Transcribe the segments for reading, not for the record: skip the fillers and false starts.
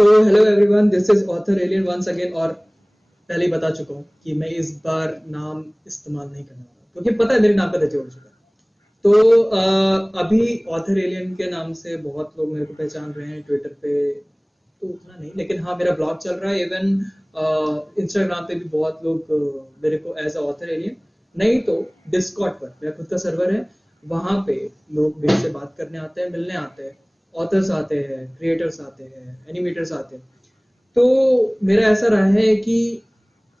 So hello everyone, this is author alien once again. और पहले ही बता चुका हूँ कि मैं इस बार नाम इस्तेमाल नहीं करने वाला क्योंकि पता है मेरे नाम का दर्ज हो चुका है। तो अभी ऑथर एलियन के नाम से बहुत लोग मेरे को पहचान रहे हैं ट्विटर पे, तो उतना नहीं, लेकिन हाँ मेरा ब्लॉग चल रहा है। इवन इंस्टाग्राम पे भी बहुत लोग मेरे को एज अ ऑथर एलियन, नहीं तो डिस्कॉर्ड पर मेरा खुद का सर्वर है, वहां पे लोग मेरे से बात करने आते हैं, मिलने आते हैं। ऑथर्स आते हैं, क्रिएटर्स आते हैं, एनिमेटर्स आते हैं। तो मेरा ऐसा रहा है कि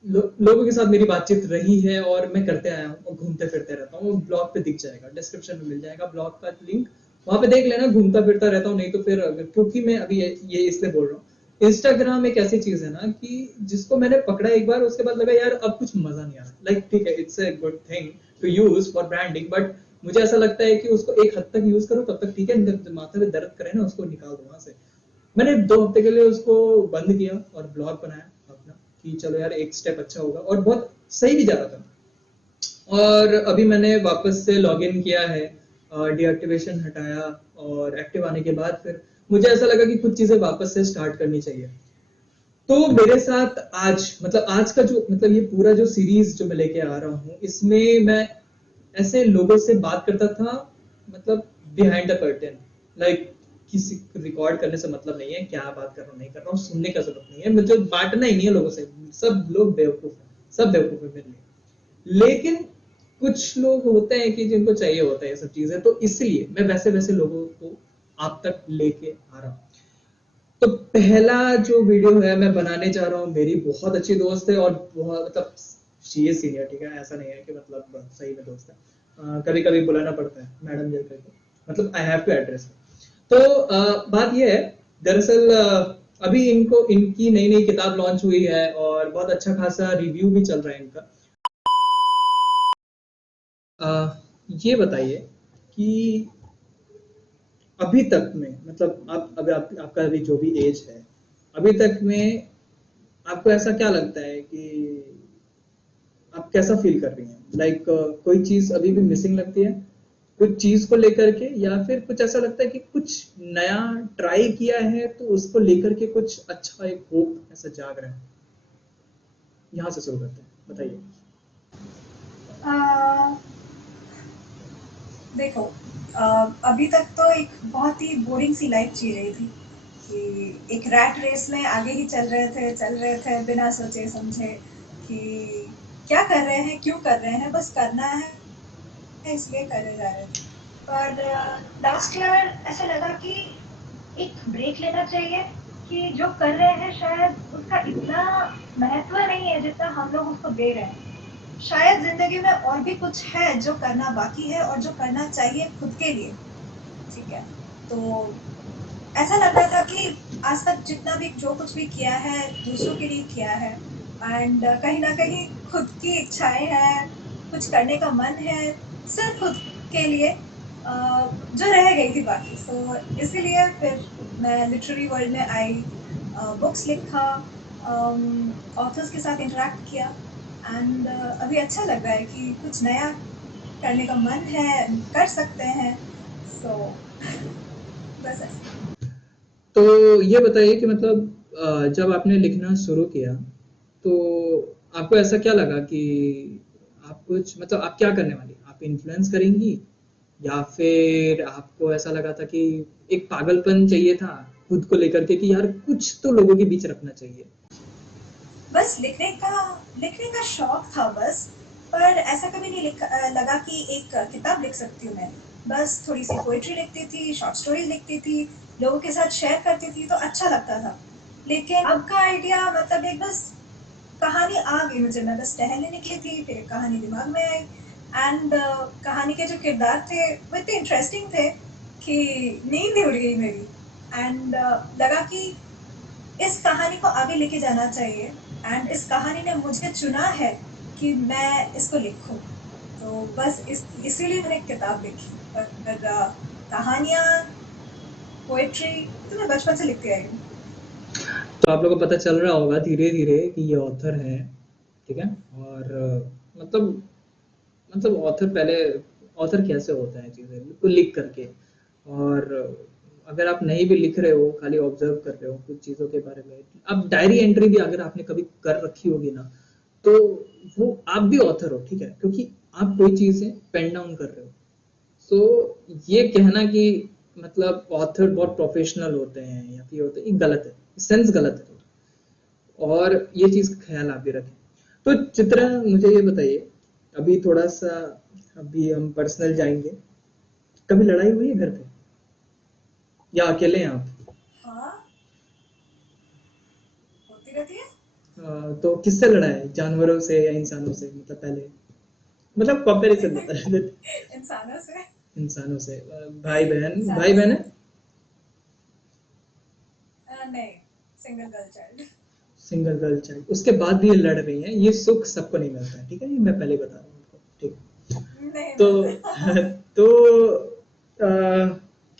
लोगों के साथ मेरी बातचीत रही है और मैं करते आया हूँ और घूमते फिरते रहता हूँ। ब्लॉग पे दिख जाएगा, डिस्क्रिप्शन में मिल जाएगा ब्लॉग का लिंक, वहां पे देख लेना। घूमता फिरता रहता हूँ, नहीं तो फिर अगर, क्योंकि मैं अभी ये इसलिए बोल रहा हूँ, इंस्टाग्राम एक ऐसी चीज है ना कि जिसको मैंने पकड़ा एक बार, उसके बाद लगा यार अब कुछ मजा नहीं आ रहा। लाइक ठीक है, it's a good thing to use for branding, but मुझे ऐसा लगता है कि उसको एक हद तक यूज करो, तब तक ठीक है। जब माथे में दर्द करे ना, उसको निकाल दो वहां से। मैंने 2 हफ्ते के लिए उसको बंद किया और ब्लॉग बनाया अपना कि चलो यार एक स्टेप अच्छा होगा, और बहुत सही भी जा रहा था। और अभी मैंने वापस से लॉगिन किया है, डीएक्टिवेशन हटाया, और एक्टिव आने के बाद फिर मुझे ऐसा लगा कि कुछ चीजें वापस से स्टार्ट करनी चाहिए। तो मेरे साथ आज, मतलब आज का जो, मतलब ये पूरा जो सीरीज जो मैं लेके आ रहा हूँ, इसमें मैं ऐसे लोगों से बात करता था, मतलब बिहाइंड द कर्टेन। लाइक किसी रिकॉर्ड करने से मतलब नहीं है, क्या बात कर रहा हूँ नहीं कर रहा हूँ, सुनने का जरूरत नहीं है, मुझे बांटना ही नहीं है लोगों से। सब लोग बेवकूफ है, सब बेवकूफ है मेरे लिए। लेकिन कुछ लोग होते हैं कि जिनको चाहिए होता है ये सब चीजें, तो इसलिए मैं वैसे वैसे लोगों को आप तक लेके आ रहा हूँ। तो पहला जो वीडियो है मैं बनाने जा रहा हूँ, मेरी बहुत अच्छी दोस्त है, और बहुत, मतलब शी इज सीनियर, ठीक है, ऐसा नहीं है कि मतलब सही में दोस्त है। कभी कभी बुलाना पड़ता है मैडम जल करके, मतलब आई हैव टू एड्रेस। तो बात ये है, दरअसल अभी इनको, इनकी नई नई किताब लॉन्च हुई है और बहुत अच्छा खासा रिव्यू भी चल रहा है इनका। ये बताइए कि अभी तक में, मतलब आप अभी आपका अभी जो भी एज है, अभी तक में आपको ऐसा क्या लगता है कि आप कैसा फील कर रही हैं? लाइक कोई चीज अभी भी मिसिंग लगती है कुछ चीज को लेकर के, या फिर कुछ ऐसा लगता है कि कुछ नया ट्राई किया है तो उसको लेकर के कुछ अच्छा एक होप ऐसा जाग रहा है? यहाँ से शुरू करते हैं, बताइए। आ, देखो, अभी तक तो एक बहुत ही बोरिंग सी लाइफ जी रही थी कि एक रैट रेस में आगे ही चल रहे थे बिना सोचे समझे कि क्या कर रहे हैं, क्यों कर रहे हैं, बस करना है इसलिए करे जा रहे थे। पर लास्ट ईयर ऐसा लगा कि एक ब्रेक लेना चाहिए, कि जो कर रहे हैं शायद उसका इतना महत्व नहीं है जितना हम लोग उसको दे रहे हैं। शायद जिंदगी में और भी कुछ है जो करना बाकी है और जो करना चाहिए खुद के लिए। ठीक है, तो ऐसा लग रहा था कि आज तक जितना भी जो कुछ भी किया है दूसरों के लिए किया है, एंड कहीं ना कहीं खुद की इच्छाएं हैं, कुछ करने का मन है सिर्फ खुद के लिए, जो रह गई थी बाकी। सो इसीलिए फिर मैं लिटरेरी वर्ल्ड में आई, बुक्स लिखा, ऑथर्स के साथ इंटरेक्ट किया, एंड अभी अच्छा लग रहा है कि कुछ नया करने का मन है, कर सकते हैं। सो बस ऐसे। तो ये बताइए कि मतलब जब आपने लिखना शुरू किया, तो आपको ऐसा क्या लगा कि आप कुछ, मतलब आप क्या करने वाली, आप इन्फ्लुएंस करेंगी, या फिर आपको ऐसा लगा था कि एक पागलपन चाहिए था खुद को लेकर के कि यार कुछ तो लोगों के बीच रखना चाहिए? बस लिखने का शौक था बस। पर ऐसा कभी नहीं लगा कि एक किताब लिख सकती हूँ मैं। बस थोड़ी सी पोइट्री लिखती थी, शॉर्ट स्टोरीज लिखती थी, लोगों के साथ शेयर करती थी तो अच्छा लगता था। लेकिन अब का आइडिया, मतलब एक बस कहानी आ गई मुझे, मैं बस टहलने निकली थी, फिर कहानी दिमाग में आई, एंड कहानी के जो किरदार थे वो इतने इंटरेस्टिंग थे कि नींद ही उड़ गई मेरी। एंड लगा कि इस कहानी को आगे लेके जाना चाहिए, एंड इस कहानी ने मुझे चुना है कि मैं इसको लिखूं। तो बस इसीलिए मैंने एक किताब लिखी। पर कहानियाँ, पोएट्री तो मैं बचपन से लिखती आई हूँ। तो आप लोगों को पता चल रहा होगा धीरे धीरे कि ये ऑथर है, ठीक है। और मतलब, ऑथर पहले, ऑथर कैसे होता है चीजें बिल्कुल लिख करके, और अगर आप नहीं भी लिख रहे हो, खाली ऑब्जर्व कर रहे हो कुछ चीज़ों के बारे में, अब डायरी एंट्री भी अगर आपने कभी कर रखी होगी ना, तो वो आप भी ऑथर हो, ठीक है? क्योंकि आप कोई चीज़ें पेन डाउन कर रहे हो। सो ये कहना कि मतलब ऑथर बहुत प्रोफेशनल होते हैं या फिर होते हैं, ये गलत है, सेंस गलत है। और ये चीज़ का ख्याल आप भी रखें। तो चित्रा, मुझे ये बताइए, अभी थोड़ा सा, अभी हम पर्सनल जाएंगे। कभी लड़ाई हुई है घर पे, या अकेले हैं आप? हाँ, होती रहती है। तो किससे लड़ा है, जानवरों से या इंसानों से, मतलब पहले, मतलब कंपैरिजन बता रहे थे। इंसानों से। इंसानों से। भाई बहन, भाई इंसानों बहन से। है? नहीं, single girl child. Single girl child, उसके बाद भी ये लड़ रही हैं, ये सुख सबको नहीं मिलता है, ठीक है? ये मैं पहले बता रहा हूँ आपको, ठीक। नहीं तो मिलता। तो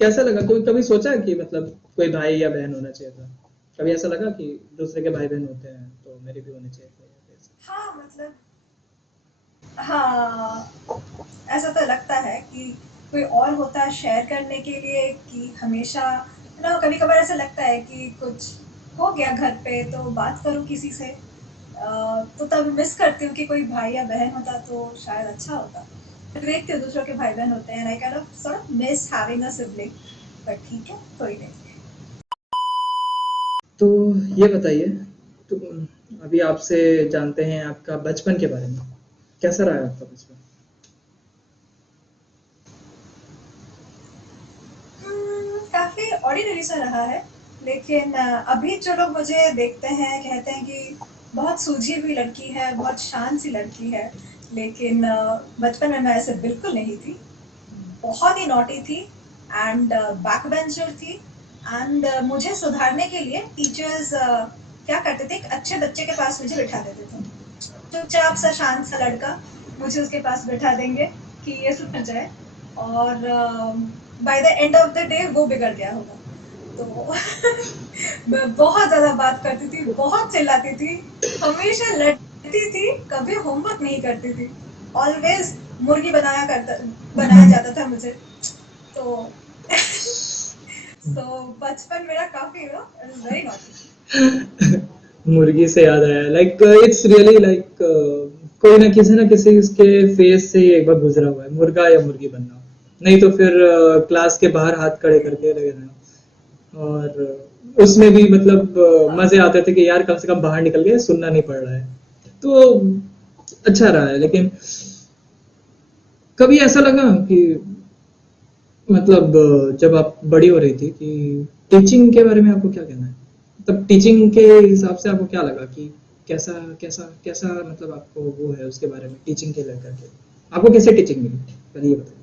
कैसा लगा, कोई कभी सोचा कि मतलब कोई भाई या बहन होना चाहिए था? कभी ऐसा लगा कि दूसरे के भाई बहन होते हैं तो मेरे भी होने चाहिए थे ऐसा? हाँ मतलब, हाँ, ऐसा तो लगता है कि कोई और होता है शेयर करने के लिए, कि हमेशा ना, कभी कभार ऐसा लगता है कि कुछ हो गया घर पे तो बात करूं किसी से। तो तब मिस करती हूँ कि कोई भाई या बहन होता तो शायद अच्छा होता। फिर देखती हूँ दूसरों के भाई बहन होते हैं, I kind of sort of miss having a sibling. But ठीक है, कोई नहीं। तो ये बताइए, तो अभी आपसे जानते हैं आपका बचपन के बारे में, कैसा रहा है आपका बचपन? काफी ऑर्डिनरी सा रहा है, लेकिन अभी जो लोग मुझे देखते हैं कहते हैं कि बहुत सूझी हुई लड़की है, बहुत शांत सी लड़की है। लेकिन बचपन में मैं ऐसे बिल्कुल नहीं थी। बहुत ही नॉटी थी, एंड बैक बेंचर थी। एंड मुझे सुधारने के लिए टीचर्स क्या करते थे, एक अच्छे बच्चे के पास मुझे बिठा देते थे। चुपचाप सा शांत सा लड़का मुझे उसके पास बिठा देंगे कि ये सुधर जाए, और by the end of the day वो बिगड़ गया होगा। तो मैं बहुत ज्यादा बात करती थी, बहुत चिल्लाती थी, हमेशा लड़ती थी, कभी होमवर्क नहीं करती थी। ऑलवेज मुर्गी बनाया जाता था मुझे। तो तो बचपन मेरा काफी इट इज वेरी नॉटी। मुर्गी से याद आया, लाइक इट्स रियली लाइक कोई ना किसी उसके फेस से एक बार गुजरा हुआ है, मुर्गा या मुर्गी बनना। नहीं तो फिर क्लास के बाहर हाथ खड़े करके रह रहे, और उसमें भी मतलब मजे हाँ। आते थे कि यार कम से कम बाहर निकल गए, सुनना नहीं पड़ रहा है। तो अच्छा रहा है, लेकिन कभी ऐसा लगा कि मतलब जब आप बड़ी हो रही थी कि टीचिंग के बारे में आपको क्या कहना है? मतलब टीचिंग के हिसाब से आपको क्या लगा कि कैसा कैसा कैसा, मतलब आपको वो है उसके बारे में, टीचिंग के लेकर के आपको कैसे टीचिंग मिली, पहले ये बताइए।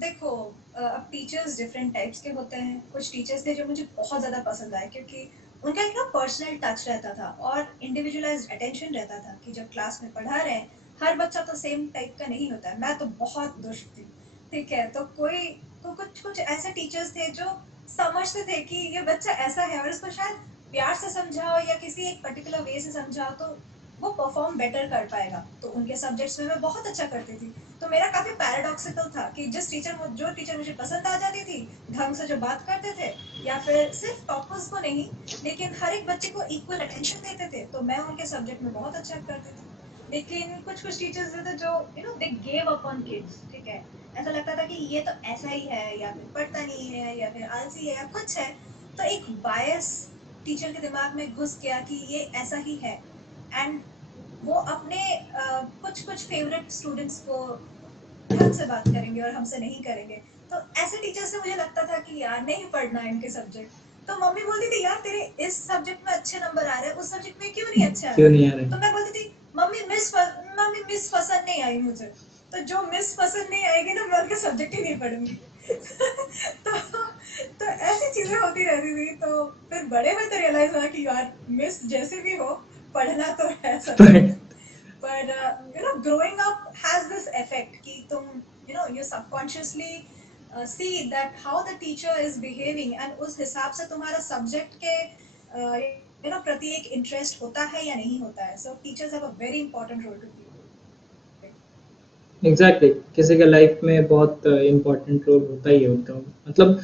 देखो, अब टीचर्स डिफरेंट टाइप्स के होते हैं। कुछ टीचर्स थे जो मुझे बहुत ज़्यादा पसंद आए, क्योंकि उनका एक ना पर्सनल टच रहता था और इंडिविजुअलाइज्ड अटेंशन रहता था, कि जब क्लास में पढ़ा रहे हैं, हर बच्चा तो सेम टाइप का नहीं होता है। मैं तो बहुत दुष्ट थी, ठीक है? तो कुछ कुछ ऐसे टीचर्स थे जो समझते थे कि ये बच्चा ऐसा है, और इसको शायद प्यार से समझाओ या किसी एक पर्टिकुलर वे से समझाओ तो वो परफॉर्म बेटर कर पाएगा। तो उनके सब्जेक्ट्स में मैं बहुत अच्छा करती थी। तो मेरा काफी पैराडॉक्सिकल था कि जो टीचर मुझे पसंद आ जाती थी, ढंग से जो बात करते थे, या फिर सिर्फ टॉपर्स को नहीं, लेकिन हर एक बच्चे को इक्वल अटेंशन देते थे, तो मैं उनके सब्जेक्ट में बहुत अच्छा करती थी। लेकिन कुछ कुछ टीचर्स थे जो they gave up on kids, ठीक है? ऐसा लगता था कि ये तो ऐसा ही है, या फिर पढ़ता नहीं है, या फिर आलसी है, या कुछ है। तो एक बायस टीचर के दिमाग में घुस गया कि ये ऐसा ही है। एंड वो अपने कुछ कुछ फेवरेट स्टूडेंट्स को ढंग से बात करेंगे और हमसे नहीं करेंगे। तो ऐसे टीचर से मुझे लगता था कि यार नहीं पढ़ना है इनके सब्जेक्ट। तो मम्मी बोलती थी, यार तेरे इस सब्जेक्ट में अच्छे नंबर आ रहे हैं, उस सब्जेक्ट में क्यों नहीं अच्छे आ क्यों रहे? नहीं आ रहे? तो मैं बोलती थी, मम्मी मिस पसंद नहीं आई मुझे। तो जो मिस पसंद नहीं आएगी ना, मैं उनके सब्जेक्ट ही नहीं पढ़ूंगी। तो ऐसी चीजें होती रहती थी। तो फिर बड़े में तो रियलाइज हुआ कि यार मिस जैसे भी हो, पढ़ना तो है पर subject. But growing up has this effect कि तुम you subconsciously see that how the teacher is behaving, and उस हिसाब से तुम्हारा सब्जेक्ट के प्रति एक इंटरेस्ट होता है या नहीं होता है। So teachers have a very important role to play. Exactly किसी के लाइफ में बहुत इम्पोर्टेंट रोल होता ही है उनका, मतलब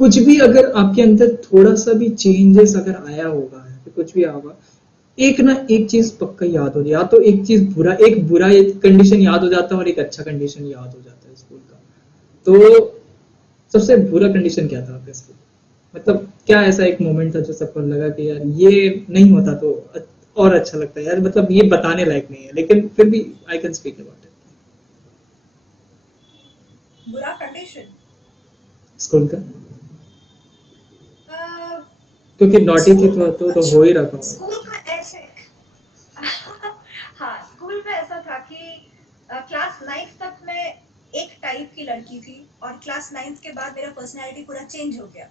कुछ भी अगर आपके अंदर थोड़ा सा भी चेंजेस अगर आया होगा या फिर कुछ भी आया होगा, एक ना एक चीज पक्का याद हो, या तो एक बुरा एक कंडीशन याद हो जाता है और एक अच्छा कंडीशन याद हो जाता है स्कूल का। तो सबसे बुरा कंडीशन क्या था आपके स्कूल, मतलब क्या ऐसा एक मोमेंट था जो सबको लगा कि यार ये नहीं होता तो और अच्छा लगता है यार, मतलब ये बताने लायक नहीं है लेकिन फिर भी आई कैन स्पीक अबाउट बुरा कंडीशन। इट स्कूल का, क्योंकि नॉटी थी स्कूल का तो हो अच्छा, ही रखा होगा। स्कूल का ऐसे हाँ, स्कूल में ऐसा था कि क्लास 9th तक मैं एक टाइप की लड़की थी, और क्लास 9th के बाद मेरा पर्सनैलिटी पूरा चेंज हो गया।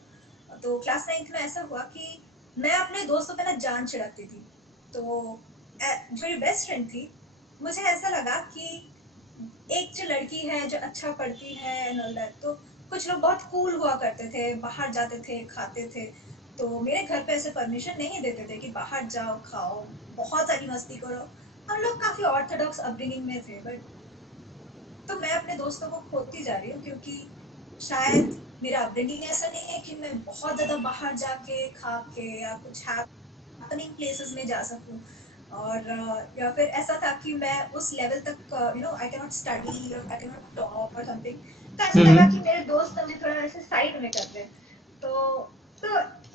तो क्लास 9th में ऐसा हुआ कि मैं अपने दोस्तों पे ना जान चिढ़ाती थी। तो जो मेरी बेस्ट फ्रेंड थी, मुझे ऐसा लगा कि एक जो लड़की है जो अच्छा पढ़ती है एंड ऑल दैट, तो कुछ लोग बहुत कूल हुआ करते थे, बाहर जाते थे, खाते थे। तो मेरे घर पे ऐसे परमिशन नहीं देते थे कि बाहर जाओ, खाओ, बहुत सारी मस्ती करो। हम लोग काफी ऑर्थोडॉक्स अपब्रिंगिंग में थे, बट तो मैं अपने दोस्तों को खोती जा रही हूँ, क्योंकि शायद मेरा अपब्रिंगिंग ऐसा नहीं है कि मैं बहुत ज्यादा बाहर जाके खा के या कुछ हैपनिंग प्लेसेस में जा सकूं। और या फिर ऐसा था कि मैं उस लेवल तक आई कैन नॉट स्टडी और आई कैन नॉट टॉप और समथिंग। तो ऐसा लगा कि मेरे दोस्त मुझे थोड़ा ऐसे साइड में कर लें। तो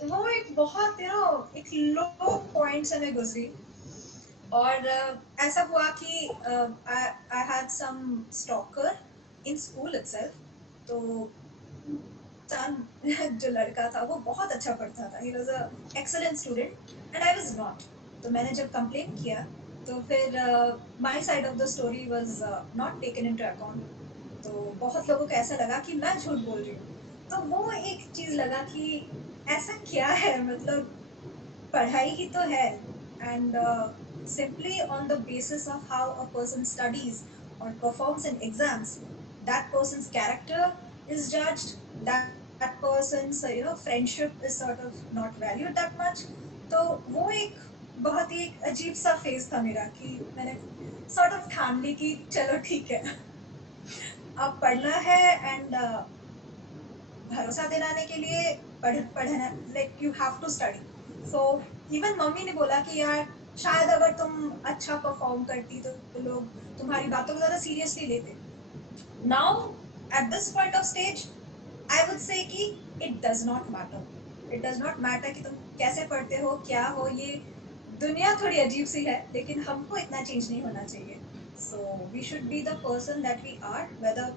वो एक बहुत एक लो पॉइंट से मैं गुजरी। और ऐसा हुआ कि I had some stalker in school itself. तो सन जो लड़का था वो बहुत अच्छा पढ़ता था, he was a excellent student and I was not. तो मैंने जब कंप्लेन किया, तो फिर my side of the story was not taken into account. तो बहुत लोगों को ऐसा लगा कि मैं झूठ बोल रही हूँ। तो वो एक चीज लगा कि ऐसा क्या है, मतलब पढ़ाई ही तो है, and simply on the basis of how a person studies or performs in exams, that person's character is judged, that person's friendship is sort of not valued that much. तो वो एक बहुत ही एक अजीब सा फेज था मेरा, कि मैंने sort of ठान ली कि चलो ठीक है, अब पढ़ना है, एंड भरोसा दिलाने के लिए पढ़ना, like you have to study. So even मम्मी ने बोला कि यार शायद अगर तुम अच्छा परफॉर्म करती तो लोग तुम्हारी बातों को ज्यादा सीरियसली लेते। Now at this point of stage I would say कि it does not matter, it does not matter कि तुम कैसे पढ़ते हो, क्या हो। ये दुनिया थोड़ी अजीब सी है, लेकिन हमको इतना चेंज नहीं होना चाहिए। So we should be the person that we are, whether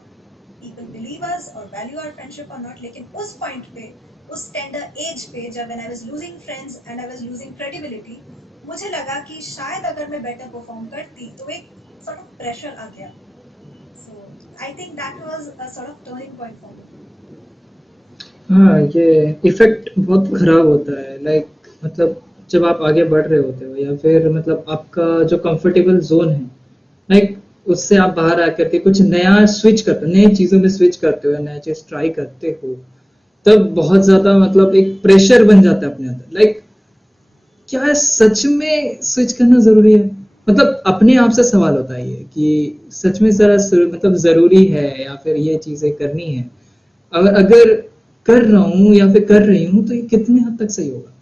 people believe us or value our friendship or not। लेकिन उस पॉइंट पे, उस टेंडर एज पे, जब when I was losing friends and I was losing credibility, मुझे लगा कि शायद अगर मैं बेटर परफॉर्म करती तो एक sort of प्रेशर आ गया। So I think that was a sort of turning point for me। हाँ, ये इफेक्ट बहुत खराब होता है, लाइक मतलब जब आप आगे बढ़ रहे होते हो या फिर मतलब आपका जो कंफर्टेबल जोन है, लाइक उससे आप बाहर आकर के कुछ नया स्विच करते हो, नई चीजों में स्विच करते हो या नया चीज ट्राई करते हो, तब बहुत ज्यादा मतलब एक प्रेशर बन जाता है अपने अंदर, लाइक क्या सच में स्विच करना जरूरी है, मतलब अपने आप से सवाल होता है ये कि सच में जरा मतलब जरूरी है या फिर ये चीजें करनी है, अगर अगर कर रहा हूँ या फिर कर रही हूँ तो ये कितने हद तक सही होगा,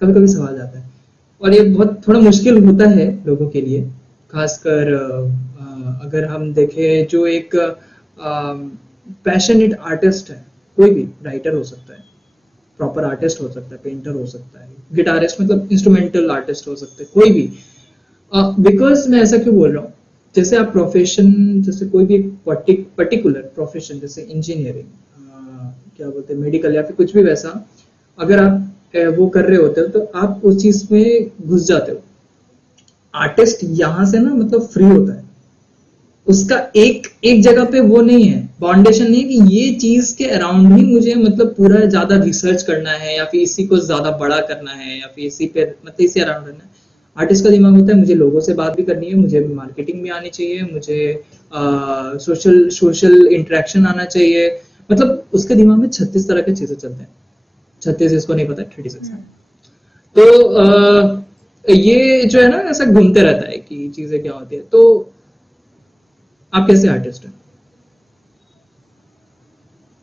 कभी कभी सवाल आता है। और ये बहुत थोड़ा मुश्किल होता है लोगों के लिए, खासकर अगर हम देखें जो एक पैशनेट आर्टिस्ट है, कोई भी राइटर हो सकता है, प्रॉपर आर्टिस्ट हो सकता है, पेंटर हो सकता है, गिटारिस्ट मतलब इंस्ट्रूमेंटल आर्टिस्ट हो सकते हैं, कोई भी। बिकॉज मैं ऐसा क्यों बोल रहा हूँ, जैसे आप प्रोफेशन, जैसे कोई भी पर्टिकुलर प्रोफेशन जैसे इंजीनियरिंग, क्या बोलते हैं मेडिकल या फिर कुछ भी वैसा, अगर आप वो कर रहे होते हो तो आप उस चीज में घुस जाते हो। आर्टिस्ट यहाँ से ना मतलब फ्री होता है, उसका एक एक जगह पे वो नहीं है, फाउंडेशन नहीं है कि ये चीज के अराउंड ही मुझे मतलब पूरा ज्यादा रिसर्च करना है या फिर इसी को ज्यादा बड़ा करना है या फिर इसी पे मतलब इसी अराउंड रहना है। आर्टिस्ट का दिमाग होता है मुझे लोगों से बात भी करनी है, मुझे मार्केटिंग भी आनी चाहिए, मुझे सोशल सोशल इंटरेक्शन आना चाहिए, मतलब उसके दिमाग में 36 तरह की चीजें चलते हैं, 36 इसको नहीं पता, 36 है। तो ये जो है ना ऐसा घूमते रहता है कि चीजें क्या होती है। तो आप कैसे आर्टिस्ट हैं?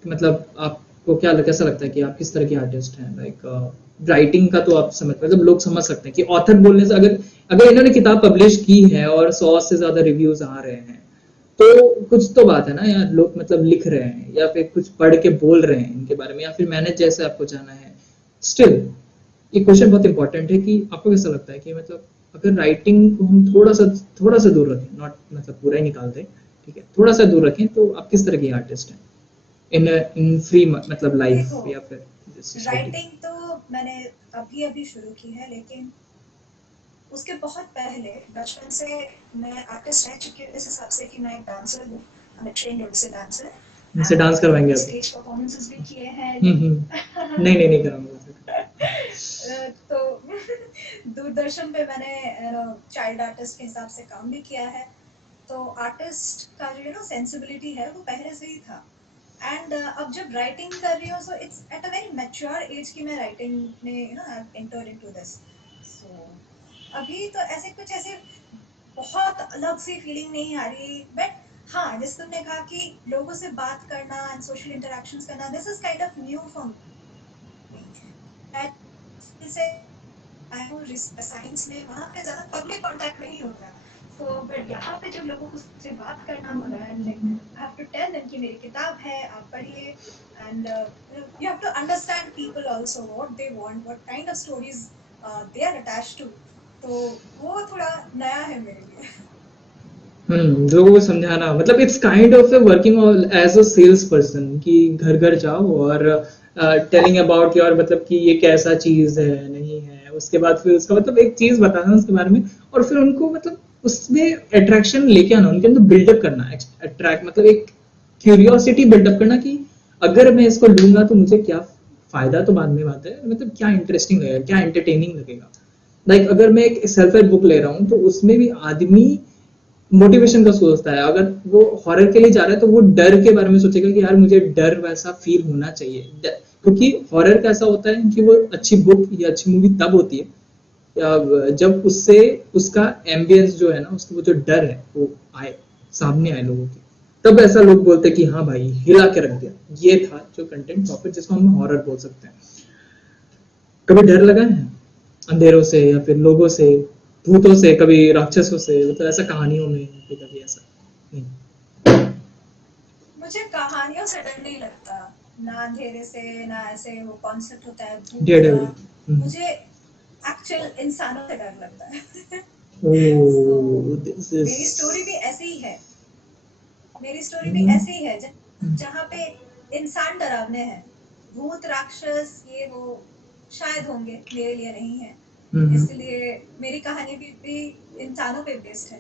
मतलब आपको क्या कैसा लगता है कि आप किस तरह के आर्टिस्ट हैं? लाइक राइटिंग का तो आप समझ मतलब लोग समझ सकते हैं कि ऑथर बोलने से अगर अगर इन्होंने किताब पब्लिश की है और 100 से ज्यादा रिव्यूज आ रहे हैं तो कुछ तो बात है ना यार, लोग मतलब लिख रहे हैं या फिर कुछ पढ़ के बोल रहे हैं इनके बारे में, या फिर मैंने जैसे आपको जाना है। स्टिल ये क्वेश्चन बहुत इंपॉर्टेंट है कि आपको कैसा लगता है कि मतलब अगर राइटिंग को हम थोड़ा सा दूर रखें, नॉट मतलब पूरा ही निकाल दें, ठीक है, थोड़ा सा दूर रखें, तो आप किस तरह की आर्टिस्ट हैं इन इन फ्री मतलब लाइफ देखो, या फिर सोसाइटी? राइटिंग तो मैंने अभी अभी शुरू की है, लेकिन उसके बहुत पहले बचपन से मैं आर्टिस्ट रह चुकी हूँ इस हिसाब से कि मैं एक डांसर हूँ। मैं ट्रेन्ड ओडिसी डांसर मुझसे डांस एंड करवाएंगे मैंने आप? स्टेज परफॉर्मेंसेस भी किए हैं। नहीं नहीं नहीं कराऊंगा। तो दूरदर्शन पे मैंने चाइल्ड आर्टिस्ट के हिसाब से काम भी किया है। तो आर्टिस्ट का जो सेंसिबिलिटी है वो पहले से ही था। एंड अब जब राइटिंग कर रही हूँ, so it's at a very mature age की मैं राइटिंग में आई एंटर्ड इनटू दिस। सो अभी तो ऐसे बहुत अलग सी फीलिंग नहीं आ रही, बट हाँ, जैसे तुमने कहा कि लोगों से बात करना एंड सोशल इंटरेक्शंस करना, this is kind of new for me. जैसे आई हूँ साइंस में, वहाँ पे ज़्यादा पब्लिक कॉन्टैक्ट नहीं होता। तो बट यहाँ पे जब लोगों को से बात करना हो रहा है, like I have to tell them कि मेरी किताब है, आप पढ़िए। And you have to understand people also, what they want, what kind of stories they are attached to. तो वो थोड़ा नया है मेरे लिए। लोगों को समझाना मतलब it's kind of a working as a sales person कि घर घर जाओ और टेलिंग अबाउट योर मतलब कि ये कैसा चीज है नहीं है, उसके बाद फिर उसका मतलब एक चीज बताना उसके बारे में, और फिर उनको मतलब उसमें अट्रैक्शन लेके आना, उनके अंदर बिल्डअप करना, अट्रैक्ट मतलब एक क्यूरियोसिटी बिल्डअप करना कि अगर मैं इसको लूंगा तो मुझे क्या फायदा, तो बाद में बात है, मतलब क्या इंटरेस्टिंग लगेगा, क्या एंटरटेनिंग लगेगा। लाइक अगर मैं एक सेल्फ हेल्प बुक ले रहा हूँ तो उसमें भी आदमी मोटिवेशन का सोचता है। अगर वो हॉरर के लिए जा रहा है तो वो डर के बारे में सोचेगा कि यार मुझे डर वैसा फील होना चाहिए, क्योंकि हॉरर कैसा होता है कि वो अच्छी बुक या अच्छी मूवी तब होती है जब उससे उसका एम्बियंस जो है ना, उसका वो जो डर है वो आए, सामने आए लोगों के, तब ऐसा लोग बोलते हैं कि हाँ भाई हिला के रख दिया। ये था जो कंटेंट टॉपिक जिसको हम हॉरर बोल सकते हैं। कभी डर लगा है अंधेरों से या फिर लोगों से, भूतों से, कभी राक्षसों से, मतलब ऐसा कहानियों में कभी ऐसा नहीं? मुझे कहानियों से डर नहीं लगता, ना अंधेरे से, ना ऐसे वो कॉन्सेप्ट होता है भूत डेड का। एवरी। मुझे एक्चुअल इंसानों से डर लगता है। सो ओह दिस इज। मेरी स्टोरी भी ऐसी ही है। मेरी स्टोरी भी ऐसी ही है जहाँ पे इंसान डरावने हैं। भूत राक्षस ये वो शायद होंगे, मेरे लिए नहीं है। इसलिए मेरी कहानी भी इंसानों पे बेस्ड है।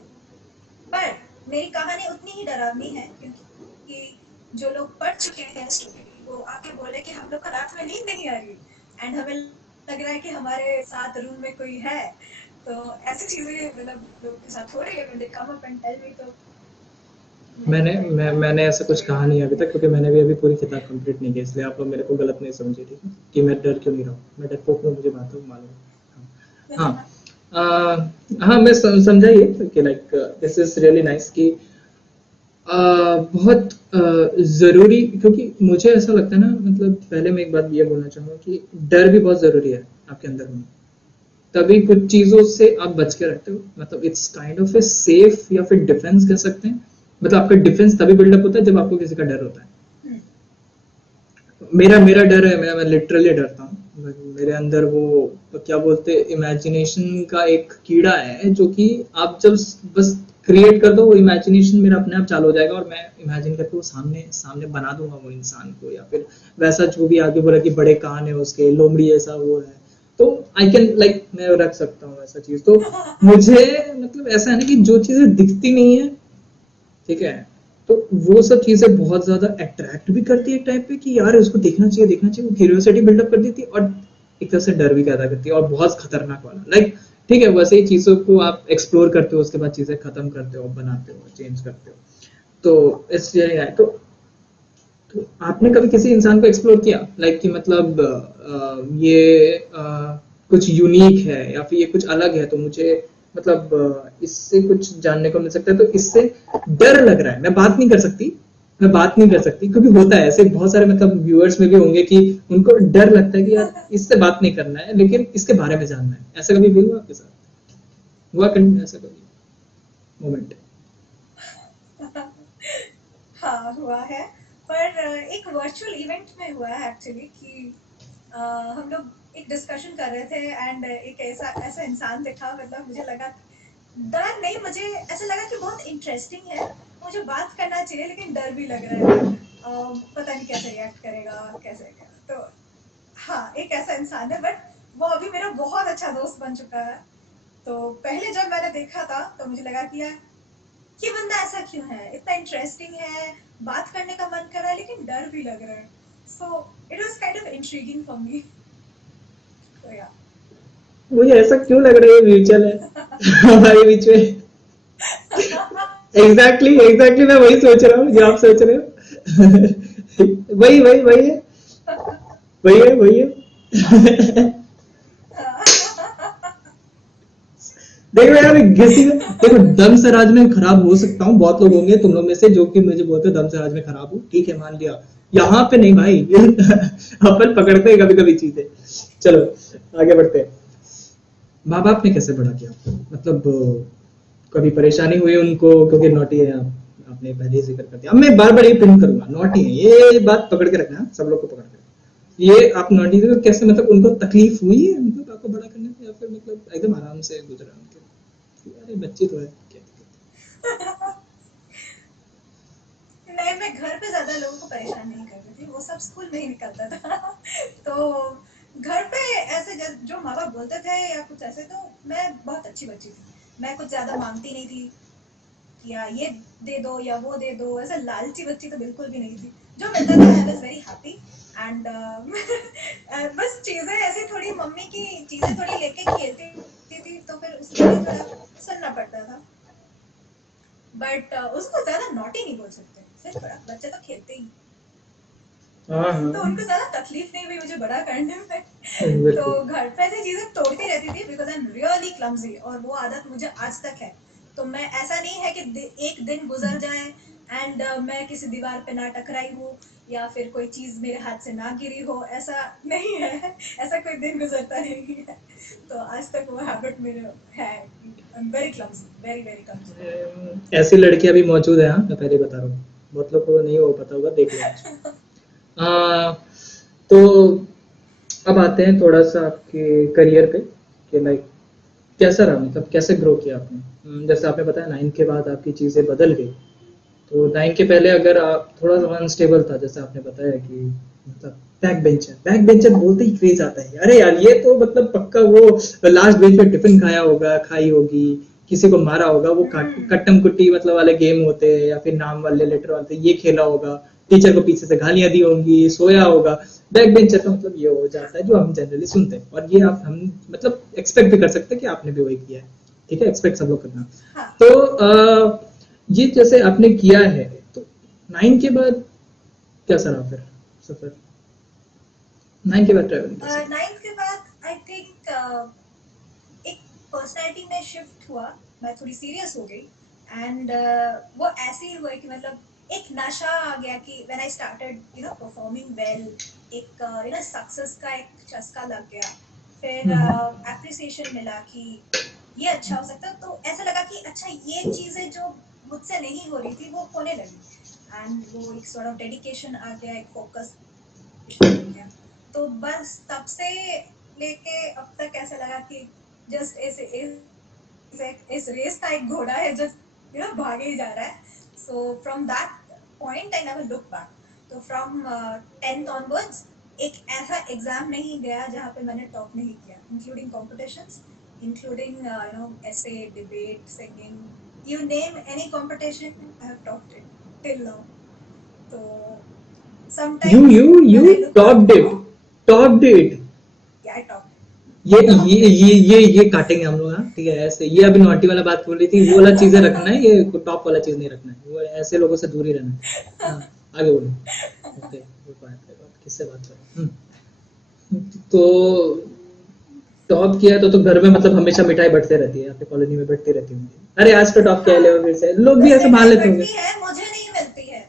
पर मेरी कहानी उतनी ही डरावनी है, क्योंकि जो लोग पढ़ चुके हैं स्टोरी, वो आके बोले कि हम लोग को रात में नींद नहीं आ रही एंड हमें लग रहा है कि हमारे साथ रूम में कोई है। तो ऐसी चीजें मतलब लोगों के साथ हो रही है, when they come up and tell me, तो मैंने ऐसा कुछ कहा नहीं अभी तक, क्योंकि मैंने भी अभी पूरी किताब कंप्लीट नहीं की, इसलिए आप लोग मेरे को गलत नहीं समझे, ठीक है, कि मैं डर क्यों नहीं रहा हूँ। मैं डरपोक हूँ, मुझे बात है मालूम है। हाँ हाँ मैं समझा ये कि like this is really nice कि बहुत जरूरी, क्योंकि मुझे ऐसा लगता है ना, मतलब पहले मैं एक बात ये बोलना चाहूंगा कि डर भी बहुत जरूरी है आपके अंदर में, तभी कुछ चीजों से आप बच के रहते हो। मतलब it's kind of a safe या फिर डिफेंस कह सकते हैं। मतलब आपका डिफेंस तभी बिल्डअप होता है जब आपको किसी का डर होता है। मेरा मेरा डर है, मैं लिटरली डरता हूँ। मेरे अंदर वो क्या बोलते हैं, इमेजिनेशन का एक कीड़ा है, जो कि आप जब बस क्रिएट कर दो, वो इमेजिनेशन मेरा अपने आप चालू हो जाएगा और मैं इमेजिन करके वो सामने सामने बना दूंगा वो इंसान को, या फिर वैसा जो भी आगे बोला कि बड़े कान है उसके, लोमड़ी ऐसा वो है, तो आई कैन लाइक मैं रख सकता हूँ ऐसा चीज। तो मुझे मतलब ऐसा है ना कि जो चीजें दिखती नहीं है, ठीक है, तो वो सब चीजें बहुत ज्यादा अट्रैक्ट भी करती है एक टाइप पे कि यार उसको देखना चाहिए, वो क्यूरियोसिटी बिल्डअप कर देती है, और एक तरह से डर भी पैदा करती है, और बहुत खतरनाक वाला। लाइक ठीक है, वैसे ही चीजों को आप एक्सप्लोर करते हो, उसके बाद चीजें खत्म करते हो, बनाते हो, चेंज करते हो, तो इसलिए है। तो आपने कभी किसी इंसान को एक्सप्लोर किया लाइक कि मतलब ये कुछ यूनिक है या फिर ये कुछ अलग है, तो मुझे मतलब इससे कुछ जानने को मिल सकता है, तो इससे डर लग रहा है, मैं बात नहीं कर सकती क्योंकि होता है ऐसे बहुत सारे मतलब व्यूअर्स में भी होंगे कि उनको डर लगता है कि यार इससे बात नहीं करना है लेकिन इसके बारे में जानना है। ऐसा कभी भी हुआ आपके साथ? हुआ कहीं ऐसा कभी मोमेंट? हाँ, हुआ है। पर एक वर्चुअल इवेंट में हुआ है एक्चुअली कि अ, हम लोग एक डिस्कशन कर रहे थे एंड एक ऐसा ऐसा इंसान देखा, मतलब मुझे लगा, डर नहीं, मुझे ऐसा लगा कि बहुत इंटरेस्टिंग है, मुझे बात करना चाहिए, लेकिन डर भी लग रहा है। पता नहीं कैसे रिएक्ट करेगा, कैसे क्या। तो हाँ, एक ऐसा इंसान है, बट वो अभी मेरा बहुत अच्छा दोस्त बन चुका है। तो पहले जब मैंने देखा था तो मुझे लगा कि यार, ये बंदा ऐसा क्यों है, इतना इंटरेस्टिंग है, बात करने का मन कर रहा है, लेकिन डर भी लग रहा है। So it was kind of intriguing for me. तो या मुझे ऐसा क्यों लग रहा है ये म्यूचुअल है हमारे बीच में। एग्जैक्टली मैं वही सोच रहा हूँ जो आप सोच रहे हो वही वही वही है, वही है देखो यार, किसी में देखो दम से राज में खराब हो सकता हूँ, बहुत लोग होंगे तुम लोग में से जो कि मुझे बोलते हैं दम से राज में खराब हूँ, ठीक है मान लिया। यहाँ पे नहीं भाई अपन पकड़ते हैं कभी कभी चीजें। चलो आगे बढ़ते हैं। माँ बाप ने कैसे बड़ा किया आपको, मतलब कभी परेशानी हुई उनको क्योंकि नॉटी है आप, आपने पहले ही जिक्र कर दिया, अब मैं बार बार ये पिन करूंगा नॉटी है, ये बात पकड़ के रखना सब लोग को पकड़ के। ये आप नॉटी थे तो कैसे, मतलब उनको तकलीफ हुई है मतलब आपको बड़ा करने में, या फिर मतलब एकदम आराम से गुजरा उनके, अरे बच्ची तो है क्या दिक्कत नहीं, मैं घर पे ज्यादा लोगों को परेशान नहीं करती थी, वो सब स्कूल में ही निकलता था तो घर पे ऐसे जो माँ बाप बोलते थे या कुछ ऐसे, तो मैं बहुत अच्छी बच्ची थी। मैं कुछ ज्यादा मांगती नहीं थी कि ये दे दो या वो दे दो, ऐसा लालची बच्ची तो बिल्कुल भी नहीं थी। जो मिलता था I was very happy. And बस चीजें ऐसी, थोड़ी मम्मी की चीजें थोड़ी लेके खेलती थी, तो फिर उसके लिए थोड़ा सुनना पड़ता था। बट उसको ज्यादा नॉटी नहीं बोल सकते, सिर्फ थोड़ा, बच्चे तो खेलते ही। है। हाँ हाँ तो उनको ज्यादा तकलीफ नहीं हुई मुझे बड़ा करने में। तो बिल्कुल। घर पे ऐसी चीजें तोड़ती रहती थी because I am really clumsy, और वो आदत मुझे आज तक है। तो मैं, ऐसा नहीं है कि एक दिन गुजर जाए एंड मैं किसी दीवार पे ना टकराई हूँ या फिर कोई चीज मेरे हाथ से ना गिरी हो, ऐसा नहीं है। ऐसा कोई दिन गुजरता नहीं है। तो आज तक वो हैबिट मेरे है कि I am very clumsy, very very clumsy. ऐसी लड़कियां भी मौजूद है, हाँ मैं पहले बता रहा हूँ, बहुत लोग को नहीं हो पता होगा, देख लो आज। तो अब आते हैं थोड़ा सा आपके करियर पे कि लाइक कैसा रहा, मतलब कैसे ग्रो किया आपने। जैसे आपने बताया 9 के बाद आपकी चीजें बदल गई, तो 9 के पहले अगर आप थोड़ा सा अनस्टेबल था, जैसे आपने बताया कि मतलब बैक बेंचर बोलते ही क्रेज आता है, अरे यार ये तो मतलब पक्का वो लास्ट बेंच पे टिफिन खाया होगा, खाई होगी, किसी को मारा होगा, वो कट्टम कुट्टी मतलब वाले गेम होते हैं, या फिर नाम वाले लेटर वाले ये खेला होगा, टीचर को पीछे से गालियां दी होंगी, सोया होगा। बैक बेंचर का मतलब ये हो जाता है जो हम जनरली सुनते हैं, और ये आप हम मतलब एक्सपेक्ट भी कर सकते हैं कि आपने भी वही किया है, ठीक है, एक्सपेक्ट सब लोग करना। हाँ। तो ये जैसे आपने किया है, तो 9 के बाद कैसा रहा फिर सफर, 9 के बाद ट्रैवलिंग कैसा रहा? नाइन्थ के बाद आई थिंक एक पर्सनैलिटी में शिफ्ट हुआ, मैं थोड़ी सीरियस हो गई। एंड वो ऐसे ही हुआ कि मतलब एक नशा आ गया कि when I started performing well, एक सक्सेस का एक चस्का लग गया। फिर एप्रिसिएशन मिला कि ये अच्छा हो सकता है, तो ऐसा लगा कि अच्छा, ये चीजें जो मुझसे नहीं हो रही थी वो होने लगी। एंड वो एक सॉर्ट ऑफ डेडिकेशन आ गया, एक फोकस आ गया। तो बस तब से लेके अब तक ऐसा लगा कि जस्ट इस रेस का एक घोड़ा है जो भागे ही जा रहा है। So from that point I never look back. तो फ्रॉम 10th ऑनवर्ड्स एक ऐसा एग्जाम नहीं गया जहाँ पे मैंने टॉप नहीं किया, इंक्लूडिंग कॉम्पिटिशंस, इंक्लूडिंग ऐसे debate, singing, you name any competition, I have topped it till now. तो you sometimes you when you I look back top now, date, top date, yeah, I topped it. ये काटेंगे हम लोग, हाँ ठीक है, ऐसे ये अभी नोटी वाला बात बोल रही थी, वो वाला चीजें रखना है, ये टॉप वाला चीज नहीं रखना है, वो ऐसे लोगों से दूर ही रहना है। हाँ आगे बोलो। ओके वो बात है, किससे बात करो। तो टॉप किया तो घर में मतलब हमेशा मिठाई बटते रहती है, आपके कॉलोनी में बटती रहती होंगी, अरे आज तो टॉप किया ले हाँ, फिर से, लोग भी बस ऐसे मान मिठाई लेते होंगे। बँटती है, मुझे नहीं मिलती है।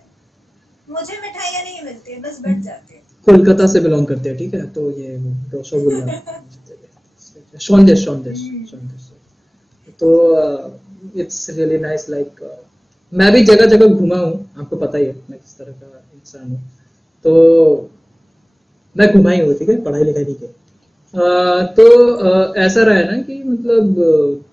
मुझे मिठाइयाँ नहीं मिलती है, बस बँट जाती है। कोलकाता से बिलोंग करते हैं, ठीक है, तो ये रसगुल्ला सौंदेश सौंदेश हुँ, सौंदेश, तो इट्स रियली नाइस, लाइक मैं भी जगह जगह घूमा हूँ, आपको पता ही है मैं किस तरह का इंसान हूँ, तो मैं घुमा ही हूँ, ठीक है, पढ़ाई लिखाई नहीं की। तो ऐसा रहा है ना कि मतलब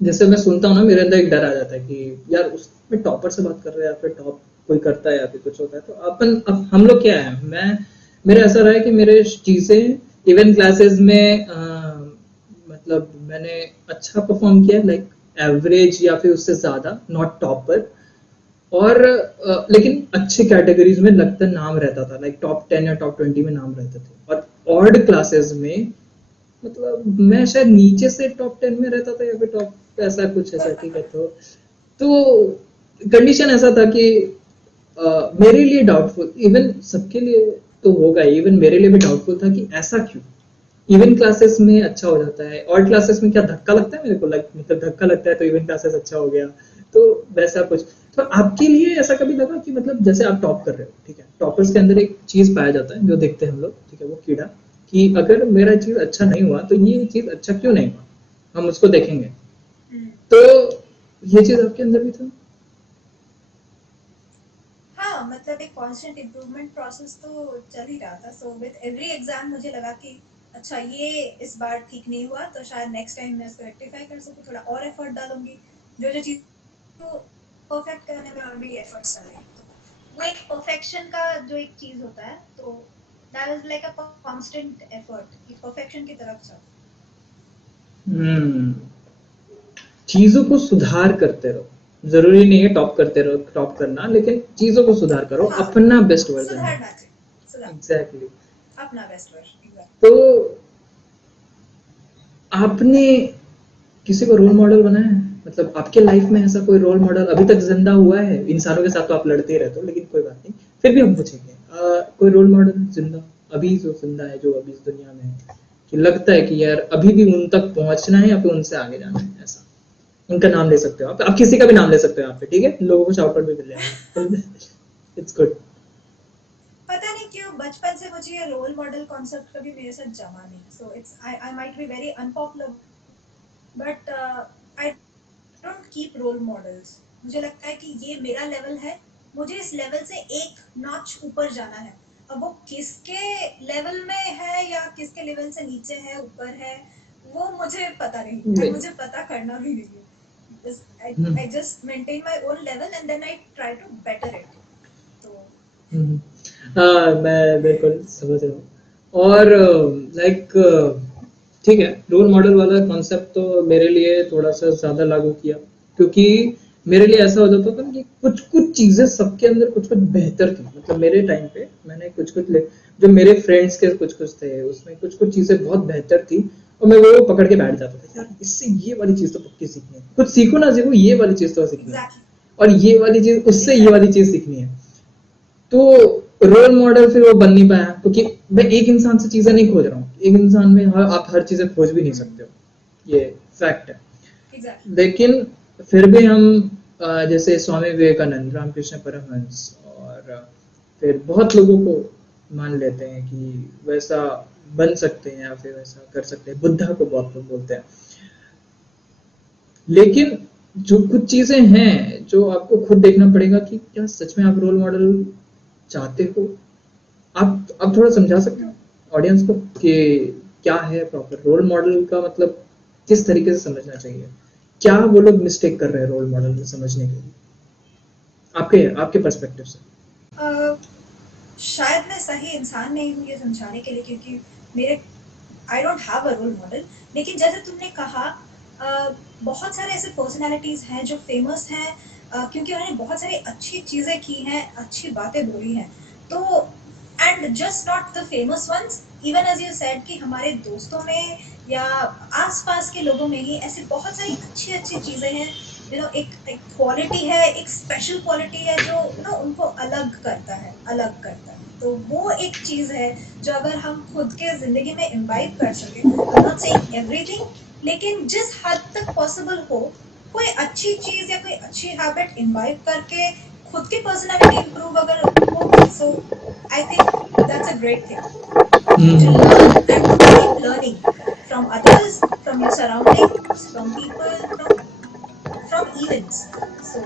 जैसे मैं सुनता हूँ ना, मेरे अंदर एक डर आ जाता है कि यार उस में टॉपर से बात कर रहे हैं, या फिर टॉप कोई करता है या फिर कुछ होता है, तो अपन अब हम लोग क्या है, मैं मेरा ऐसा रहा है कि मेरे चीजें इवन क्लासेस में मतलब मैंने अच्छा परफॉर्म किया, लाइक एवरेज या फिर उससे ज्यादा, नॉट टॉपर, और लेकिन अच्छे कैटेगरीज में लगता नाम रहता था, लाइक टॉप 10 या टॉप 20 में नाम रहते थे, और ऑड क्लासेस में मतलब मैं शायद नीचे से टॉप 10 में रहता था या फिर टॉप ऐसा कुछ ऐसा, ठीक है, तो कंडीशन ऐसा था कि मेरे लिए डाउटफुल, इवन सबके लिए तो होगा, इवन मेरे लिए भी डाउटफुल था कि ऐसा क्यों इवन क्लासेस में अच्छा हो जाता है, और क्लासेस में क्या धक्का लगता है मेरे को, लाइक मतलब धक्का लगता है तो इवन क्लासेस अच्छा हो गया, तो वैसा कुछ। तो आपके लिए ऐसा कभी लगा कि मतलब जैसे आप टॉप कर रहे हो, ठीक है, टॉपर्स के अंदर एक चीज पाया जाता है जो देखते हैं हम लोग, ठीक है, वो कीड़ा, कि अगर मेरा चीज अच्छा नहीं हुआ तो ये चीज अच्छा क्यों नहीं हुआ, हम उसको देखेंगे, हुँ। तो ये चीज आपके अंदर भी था। हाँ, मतलब एक कांस्टेंट इम्प्रूवमेंट प्रोसेस तो चल ही रहा था। सो विद एवरी एग्जाम मुझे लगा कि अच्छा ये इस बार ठीक नहीं हुआ तो शायद नेक्स्ट टाइम मैं इसको रेक्टिफाई कर सकूँ, थोड़ा और एफर्ट डालूंगी, जो जो चीज़ को परफेक्ट करने में और भी एफर्ट्स डालेंगे। तो वो एक परफेक्शन का जो एक चीज़ होता है, तो that is like a constant effort कि परफेक्शन की तरफ जाओ। हम्म, चीजों को सुधार करते रहो, जरूरी नहीं है टॉप करते रहो, टॉप करना, लेकिन चीजों को सुधार करो, हाँ, अपना बेस्ट वर्जन दो। सुधारना चाहिए, सुधार एग्जैक्टली exactly. अपना बेस्ट वर्जन एग्जैक्ट। तो आपने किसी को रोल मॉडल बनाया है, मतलब आपके लाइफ में ऐसा कोई रोल मॉडल अभी तक जिंदा हुआ है, इंसानों के साथ तो आप लड़ते ही रहते हो, लेकिन कोई बात नहीं, फिर भी हम पूछेंगे कोई रोल मॉडल जिंदा, अभी जो जिंदा है, जो अभी इस दुनिया में है, कि लगता है कि यार अभी भी उन तक पहुंचना है या फिर उनसे आगे जाना है, ऐसा उनका नाम ले सकते हो आप किसी का भी नाम ले सकते हो आप पे, ठीक है, लोगों को शाउट आउट भी मिल जाएगा। It's good. पता नहीं क्यों बचपन से मुझे ये रोल मॉडल कॉन्सेप्ट कभी मेरे साथ जमा नहीं, so it's I might be very unpopular, but I don't keep role models. मुझे लगता है कि ये मेरा लेवल है, मुझे इस लेवल से एक नॉच ऊपर जाना है। अब वो किसके लेवल में है या किसके लेवल से नीचे है ऊपर है, वो मुझे पता नहीं, एंड मुझे पता करना भी नहीं है। I just maintain my own level and then I try to better it. तो हाँ, मैं बिल्कुल समझ रहा हूँ, और लाइक ठीक है, रोल मॉडल वाला कॉन्सेप्ट तो मेरे लिए थोड़ा सा ज्यादा लागू किया, क्योंकि मेरे लिए ऐसा हो जाता था ना कि कुछ कुछ चीजें सबके अंदर कुछ कुछ बेहतर थी, मतलब मेरे टाइम पे मैंने कुछ कुछ जो मेरे फ्रेंड्स के कुछ कुछ थे उसमें कुछ कुछ चीजें बहुत बेहतर थी, और मैं वो पकड़ के बैठ जाता था, यार इससे ये वाली चीज तो पक्की सीखनी है, कुछ सीखो ना सीखो, ये वाली चीज तो सीखनी है, एग्जैक्टली और ये वाली चीज उससे ये एग्जैक्टली वाली चीज सीखनी है, तो रोल मॉडल फिर वो बन नहीं पाया, क्योंकि मैं एक इंसान से चीजें नहीं खोज रहा हूँ, एक इंसान में आप हर चीजें खोज भी नहीं सकते हो, ये फैक्ट है, एग्जैक्टली। लेकिन फिर भी हम जैसे स्वामी विवेकानंद, रामकृष्ण परमहंस, और फिर बहुत लोगों को मान लेते हैं कि वैसा बन सकते हैं या फिर वैसा कर सकते हैं, बुद्धा को बहुत लोग बोलते हैं, लेकिन जो कुछ चीजें हैं जो आपको खुद देखना पड़ेगा कि क्या सच में आप रोल मॉडल चाहते हो, आप थोड़ा समझा सकते हो ऑडियंस को कि क्या है प्रॉपर रोल मॉडल का मतलब, किस तरीके से समझना चाहिए, क्या वो लोग मिस्टेक कर रहे हैं रोल मॉडल समझने के लिए, आपके आपके पर्सपेक्टिव से। शायद मैं सही इंसान नहीं हूँ ये समझाने के लिए, क्योंकि मेरे I don't have a role model. लेकिन जैसे तुमने कहा, बहुत सारे ऐसे पर्सनालिटीज हैं जो फेमस हैं, क्योंकि उन्होंने बहुत सारी अच्छी चीजें की हैं, अच्छी बातें बोली हैं। तो and just not the famous ones, even as you said कि हमारे दोस्तों में या आसपास के लोगों में ही ऐसी बहुत सारी अच्छी अच्छी चीजें हैं। एक एक क्वालिटी है, एक स्पेशल क्वालिटी है जो उनको अलग करता है, अलग करता है। तो वो एक चीज है जो अगर हम खुद के जिंदगी में इम्बाइब कर सके, I am not saying everything, लेकिन जिस हद तक पॉसिबल हो कोई अच्छी चीज या कोई अच्छी हैबिट इम्बाइब करके खुद की पर्सनालिटी इंप्रूव अगर होगी, so I think that's a great thing, to learn and to keep learning from others, from your surroundings, from people, from events. So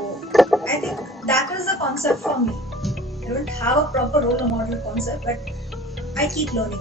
I think that is the concept for me. I don't have a proper role model concept, but I keep learning.